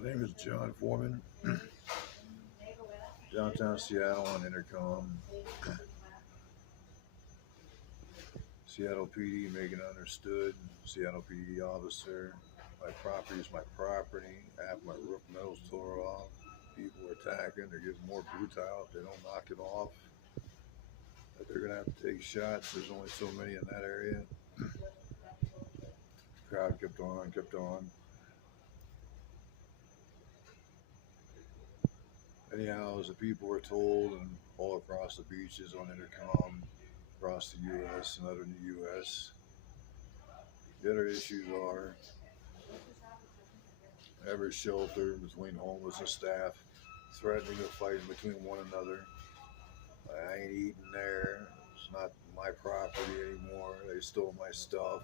My name is John Foreman, downtown Seattle on entercom. Seattle PD making understood. Seattle PD officer. My property is my property. I have my roof metals tore off. People are attacking. They're getting more brutal if they don't knock it off. But they're gonna have to take shots. There's only so many in that area. Crowd kept on, kept on. Anyhow, as the people were told, and all across the beaches on intercom, across the U.S. and other than the U.S., the other issues are every shelter between homeless and staff threatening to fight between one another. I ain't eating there. It's not my property anymore. They stole my stuff.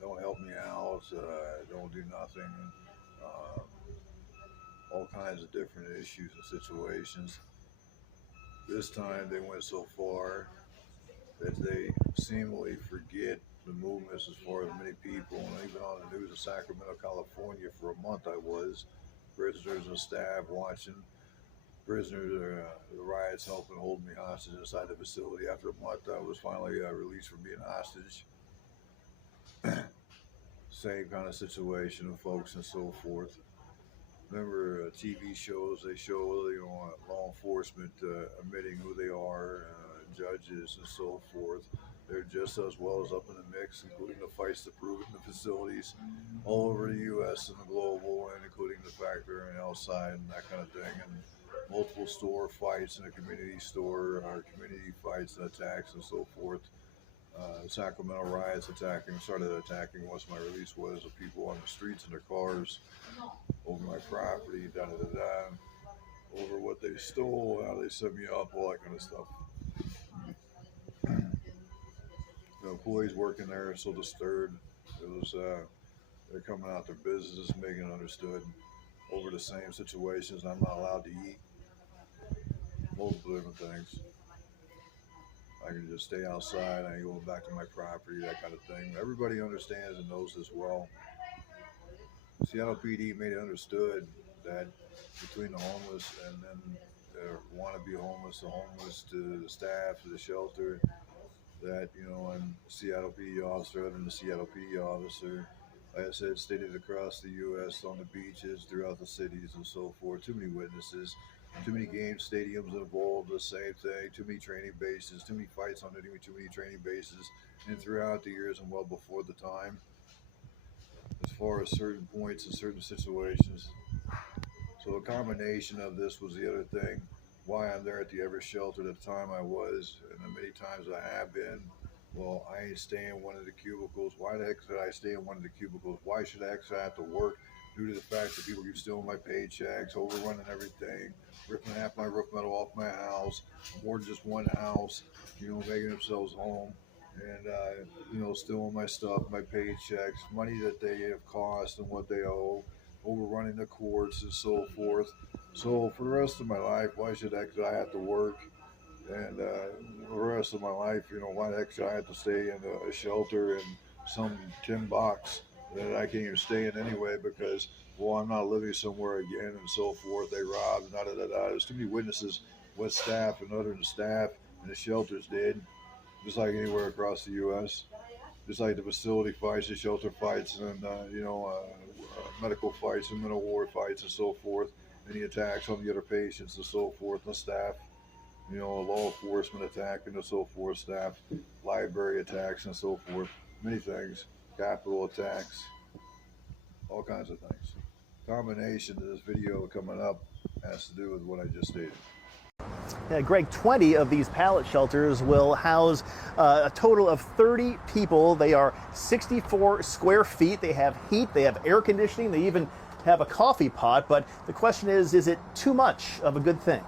Don't help me out. Don't do nothing. All kinds of different issues and situations. This time they went so far that they seemingly forget the movements as far as many people. And even on the news in Sacramento, California, for a month I was, prisoners and staff watching. Prisoners, the riots helping hold me hostage inside the facility. After a month, I was finally released from being hostage. Same kind of situation of folks and so forth. Remember TV shows, they show, law enforcement admitting who they are, judges and so forth. They're just as well as up in the mix, including the fights to prove it in the facilities all over the U.S. and the global, and including the factory and outside and that kind of thing. And multiple store fights in a community store, or community fights and attacks and so forth. Sacramento riots started attacking once my release was, of people on the streets in their cars over my property, over what they stole, how they set me up, all that kind of stuff. The employees working there are so disturbed. It was they're coming out their business, making it understood over the same situations. I'm not allowed to eat. Multiple different things. I can just stay outside. I can go back to my property, that kind of thing. Everybody understands and knows this well. Seattle PD made it understood that between the homeless and then want to be homeless, the homeless to the staff, to the shelter, that, I'm Seattle PD officer, other than the Seattle PD officer. Like I said, stated across the U.S. on the beaches, throughout the cities and so forth. Too many witnesses, too many game.stadiums involved, the same thing, too many training bases, too many fights on too many training bases, and throughout the years and well before the time. As far as certain points and certain situations. So a combination of this was the other thing, why I'm there at the Everett shelter at the time I was, and the many times I have been. Well, I ain't staying in one of the cubicles. Why the heck should I stay in one of the cubicles? Why should I actually have to work due to the fact that people keep stealing my paychecks, overrunning everything, ripping half my roof metal off my house, more than just one house, making themselves home, and, stealing my stuff, my paychecks, money that they have cost and what they owe, overrunning the courts and so forth. So for the rest of my life, why should I have to work? And the rest of my life, why the heck should I have to stay in a shelter in some tin box that I can't even stay in anyway because, I'm not living somewhere again and so forth. They robbed and da-da-da-da. There's too many witnesses what staff and other than staff and the shelters did, just like anywhere across the U.S. Just like the facility fights, the shelter fights, and medical fights and mental ward fights and so forth, and the attacks on the other patients and so forth, and staff. Law enforcement attacking and so forth, staff, library attacks and so forth, many things, Capitol attacks, all kinds of things. Combination of this video coming up has to do with what I just stated. Yeah, Greg, 20 of these pallet shelters will house a total of 30 people. They are 64 square feet. They have heat, they have air conditioning, they even have a coffee pot. But the question is it too much of a good thing?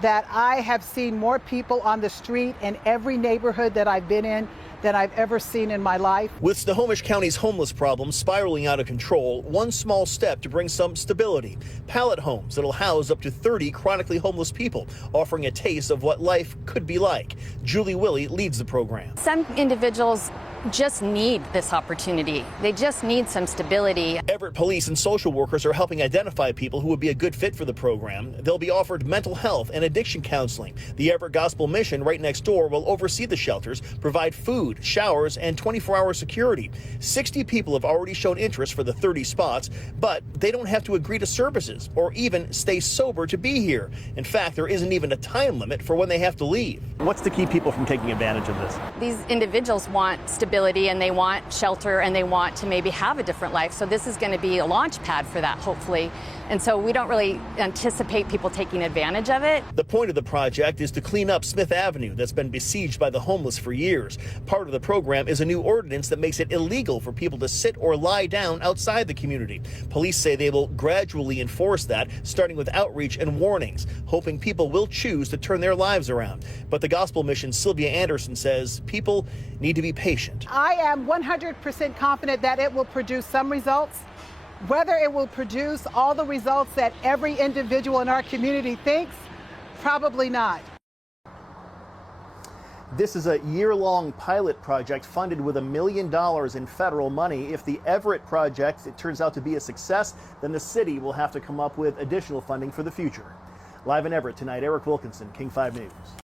That I have seen more people on the street in every neighborhood that I've been in than I've ever seen in my life. With Snohomish County's homeless problem spiraling out of control, one small step to bring some stability. Pallet homes that'll house up to 30 chronically homeless people, offering a taste of what life could be like. Julie Willie leads the program. Some individuals just need this opportunity. They just need some stability. Everett police and social workers are helping identify people who would be a good fit for the program. They'll be offered mental health and addiction counseling. The Everett Gospel Mission, right next door, will oversee the shelters, provide food, showers, and 24-hour security. 60 people have already shown interest for the 30 spots, but they don't have to agree to services or even stay sober to be here. In fact, there isn't even a time limit for when they have to leave. What's to keep people from taking advantage of this? These individuals want stability and they want shelter and they want to maybe have a different life. So this is going to be a launch pad for that, hopefully. And so we don't really anticipate people taking advantage of it. The point of the project is to clean up Smith Avenue that's been besieged by the homeless for years. Part of the program is a new ordinance that makes it illegal for people to sit or lie down outside the community. Police say they will gradually enforce that, starting with outreach and warnings, hoping people will choose to turn their lives around. But the Gospel Mission's Sylvia Anderson says people need to be patient. I am 100% confident that it will produce some results. Whether it will produce all the results that every individual in our community thinks, probably not. This is a year-long pilot project funded with $1 million in federal money. If the Everett project turns out to be a success, then the city will have to come up with additional funding for the future. Live in Everett tonight, Eric Wilkinson, King 5 News.